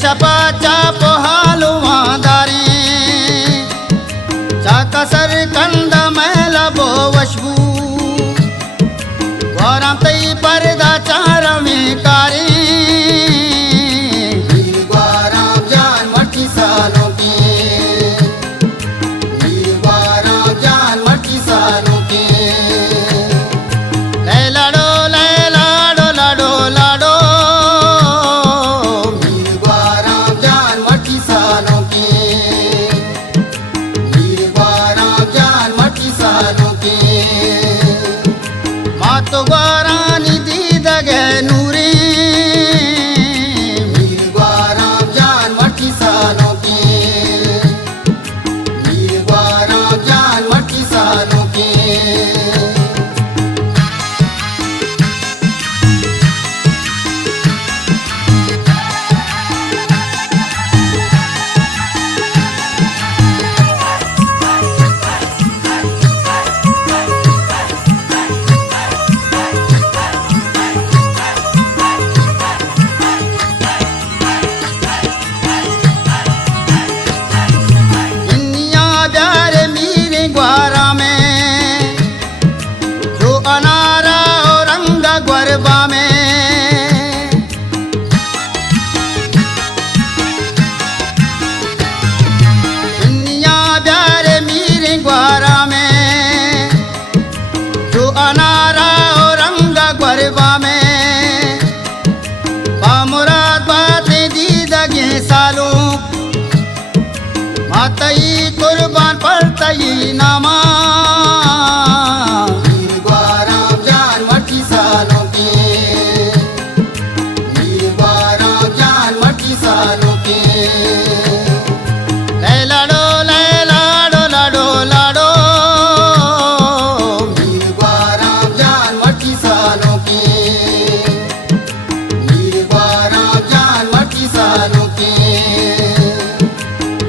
देशपाचा पोहालु वादारी चाकसर कंद मैला बो वशबू वाराम तई परदा चारवी कारी वाराम जान मठी सालों की वाराम जान मठी सालों की लाडो लाडो लाडो लाडो वाराम जान मठी सालों की वाराम जान मठी सालों की मातो ग्वारानी दीद गे नूरी मीर ग्वाराम जान मठी सालों की मीर ग्वाराम जान मठी सालों की गरबा में दुनिया प्यारे मीरे ग्वारा में जो अनारा और रंग गरबा में बामुराद बातें दीदगे सालों मातई कुर्बान पड़तई नामा सालों के लाडो लाडो लाडो लाडो मीर ग्वाराम जान मठी सालों के मीर ग्वाराम जान मठी सालों के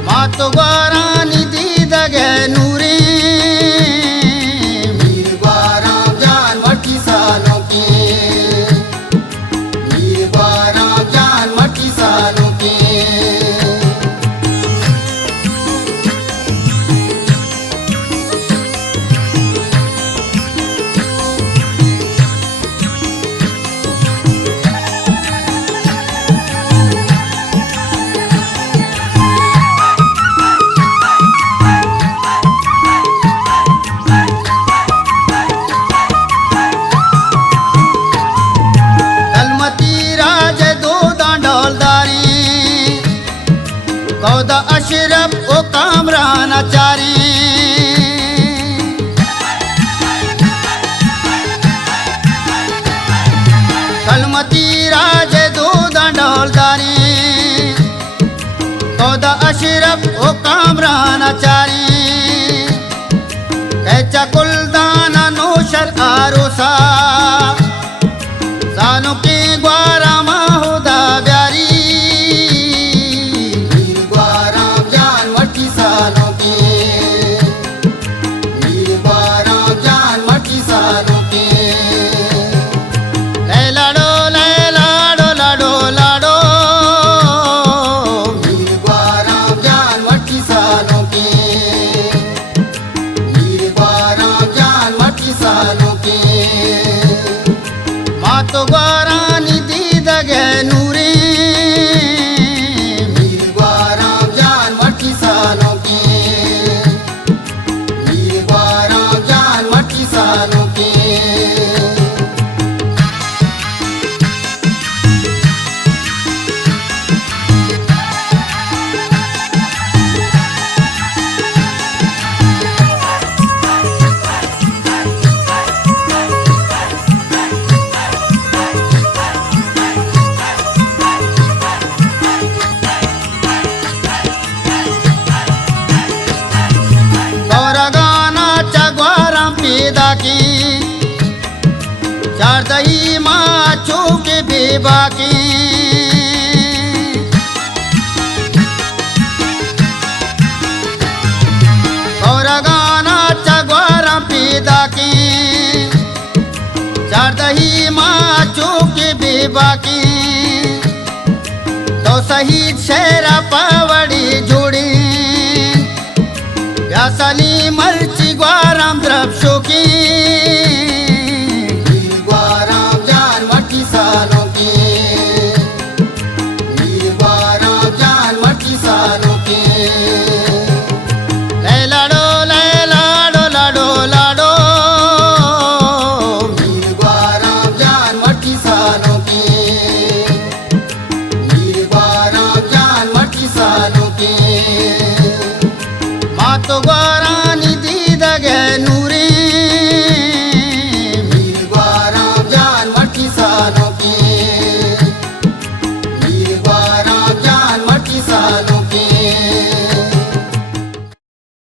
मातो ग्वारानी दीद गे नूरी मीर ग्वाराम जान मठी सालों के मीर ग्वाराम जान मठी सालों के गौदा अशरफ ओ कामरान आचारी कलमती राज दो दंडोलदारी गौदा अशरफ ओ कामरान आचारी कैचा कुलदाना नौशर आरोसा सालों के ग्वारा माहुदा ब्यारी सालों के मीर ग्वाराम जान मठी सालों के लाडो लाडो लाडो लाडो मीर ग्वाराम जान मठी सालों के मीर ग्वाराम जान मठी सालों के मातो ग्वारानी दीद गे नूरी मीर ग्वाराम जान मठी सालों के मीर ग्वाराम जान मठी सालों के की चार दही माँ चौके बेबा की और गाना चगवारा पैदा की चार दही माँ चौके बेबा की तो सही शेरा पावडी जोडी व्यासाली